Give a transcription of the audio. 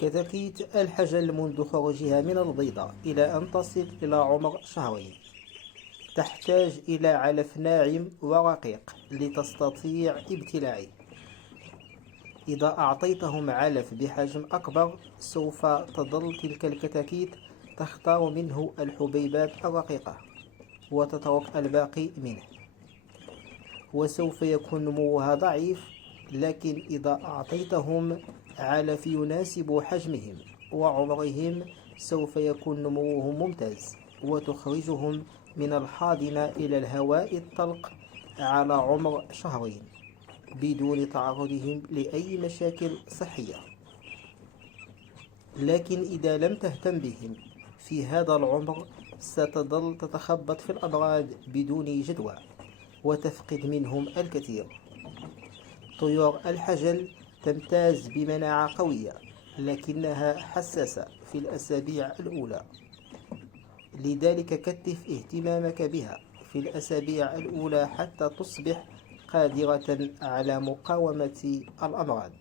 كتكيت الحجل منذ خروجها من البيضة إلى أن تصل إلى عمر شهرين. تحتاج إلى علف ناعم ورقيق لتستطيع ابتلاعه. إذا أعطيتهم علف بحجم أكبر سوف تظل تلك الكتاكيت تختار منه الحبيبات الرقيقة وتترك الباقي منه، وسوف يكون نموها ضعيف. لكن إذا أعطيتهم علف يناسب حجمهم وعمرهم سوف يكون نموهم ممتاز، وتخرجهم من الحاضنة إلى الهواء الطلق على عمر شهرين بدون تعرضهم لأي مشاكل صحية. لكن إذا لم تهتم بهم في هذا العمر ستظل تتخبط في الأمراض بدون جدوى وتفقد منهم الكثير. طيور الحجل تمتاز بمناعة قوية، لكنها حساسة في الأسابيع الأولى، لذلك كثف اهتمامك بها في الأسابيع الأولى حتى تصبح قادرة على مقاومة الأمراض.